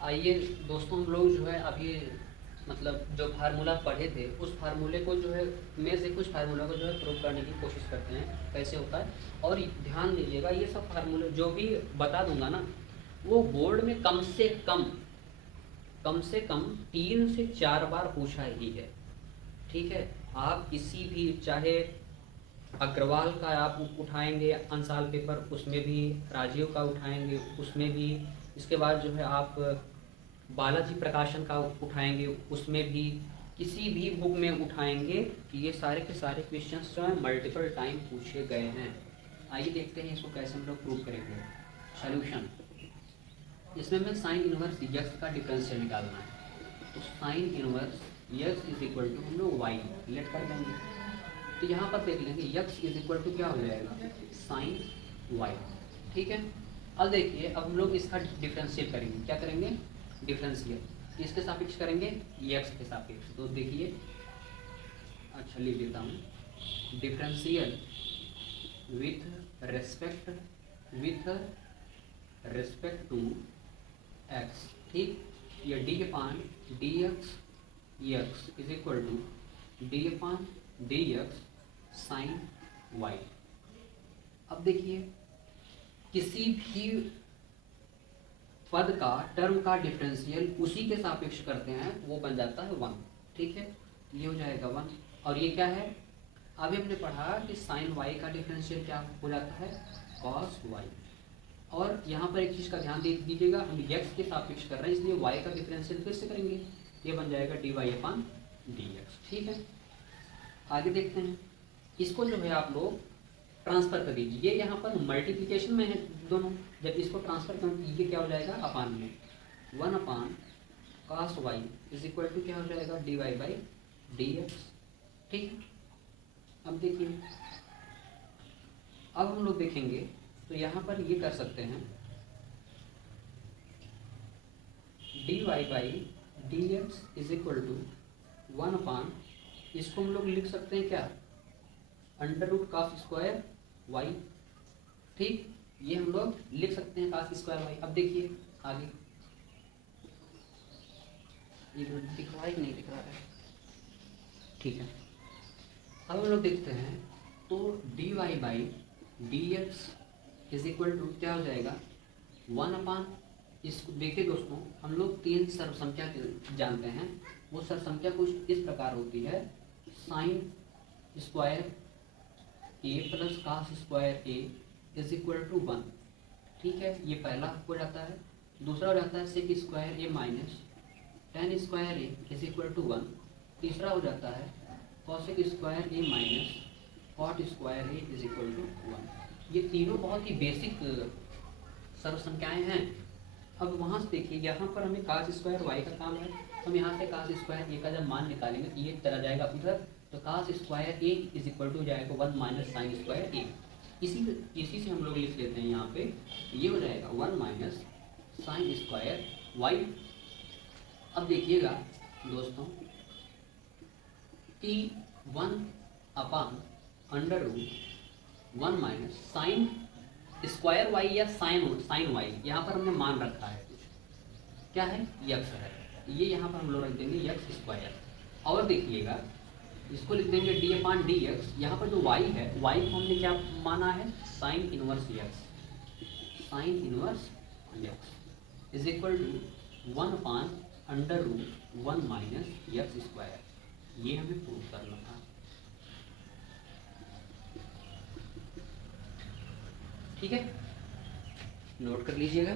आइए दोस्तों, हम लोग जो है अभी मतलब जो फार्मूला पढ़े थे उस फार्मूले को जो है में से कुछ फार्मूला को जो है प्रूव करने की कोशिश करते हैं कैसे होता है। और ध्यान दीजिएगा, ये सब फार्मूले जो भी बता दूंगा ना वो बोर्ड में कम से कम 3 से 4 बार पूछा ही है। ठीक है, आप किसी भी चाहे अग्रवाल का आप उठाएंगे अंसाल पेपर, उसमें भी राजीव का उठाएंगे उसमें भी, इसके बाद जो है आप बालाजी प्रकाशन का उठाएंगे उसमें भी, किसी भी बुक में उठाएंगे कि ये सारे के सारे क्वेश्चंस जो है मल्टीपल टाइम पूछे गए हैं। आइए देखते हैं इसको कैसे हम लोग प्रूव करेंगे। सॉल्यूशन, इसमें हमें साइन इनवर्स यक्स का डिफरेंशियल निकालना है। तो sine inverse x is equal to हम लोग वाई लेट कर देंगे। तो यहाँ पर देख लेंगे यक्स इज इक्वल टू क्या हो जाएगा, साइन वाई। ठीक है, अब देखिए अब हम लोग इसका डिफरेंशिएट करेंगे। क्या करेंगे, डिफरेंशिएट किसके सापेक्ष करेंगे, यक्स के सापेक्ष। तो देखिए, अच्छा लिख देता हूँ, differential with respect to x. ठीक, ये d upon d x x is equal to d upon d x sine y. अब देखिए किसी भी पद का टर्म का डिफरेंशियल उसी के सापेक्ष करते हैं वो बन जाता है 1। ठीक है, ये हो जाएगा 1। और ये क्या है, अभी हमने पढ़ा कि साइन वाई का डिफरेंशियल क्या हो जाता है, कॉस वाई। और यहाँ पर एक चीज़ का ध्यान दे दीजिएगा, हम एक्स के सापेक्ष कर रहे हैं इसलिए वाई का डिफरेंशियल फिर से करेंगे, ये बन जाएगा डी वाई अपान डी एक्स। ठीक है, आगे देखते हैं। इसको जो है आप लोग ट्रांसफर कर दीजिए, ये यहाँ पर मल्टीप्लिकेशन में है दोनों, जब इसको ट्रांसफर कर ये क्या हो जाएगा अपान में 1 upon cos y is equal to क्या हो जाएगा d y by d x. ठीक है, अब देखिए अब हम लोग देखेंगे तो यहाँ पर ये कर सकते हैं d y by d x is equal to 1 upon, इसको हम लोग लिख सकते हैं क्या, under root cos square y. ठीक, ये हम लोग लिख सकते हैं कॉस स्क्वायर वाई। अब देखिए आगे ये दिख रहा है कि नहीं दिख रहा है, ठीक है। अब हम लोग देखते हैं तो d y by d x is equal to क्या हो जाएगा 1 अपान, इसको देखिए दोस्तों हम लोग 3 सर्वसंख्या जानते हैं, वो सर्वसंख्या कुछ इस प्रकार होती है, sine square A plus cos square A is equal to 1। ठीक है, ये पहला हो जाता है। दूसरा हो जाता है sec square A minus tan square A is equal to 1। तीसरा हो जाता है cosec square A minus cot square A is equal to 1। ये तीनों बहुत ही बेसिक सर्वसंख्याएं हैं। अब वहाँ से देखिए यहाँ पर हमें कॉस स्क्वायर वाई का काम है, हम यहाँ से कॉस स्क्वायर ए का जब मान निकालेंगे तो ये चला जाएगा उधर, तो cos square A is equal to जाएगा 1 माइनस साइन स्क्वायर ए। इसी से हम लोग लिख लेते हैं यहाँ पे, ये हो जाएगा 1 माइनस साइन स्क्वायर वाई। अब देखिएगा दोस्तों कि 1 upon under root 1 minus sine square y या साइन वाई, यहाँ पर हमने मान रखा है कुछ क्या है, यक्स है, ये यहाँ पर हम लोग रख देंगे यक्स स्क्वायर। और देखिएगा इसको लिख देंगे डी अपान डी एक्स, यहाँ पर जो वाई है वाई को हमने क्या माना है, sine inverse x, sine inverse x is equal to 1 upon under root 1 minus x square. ये हमें प्रूव करना था। ठीक है, नोट कर लीजिएगा।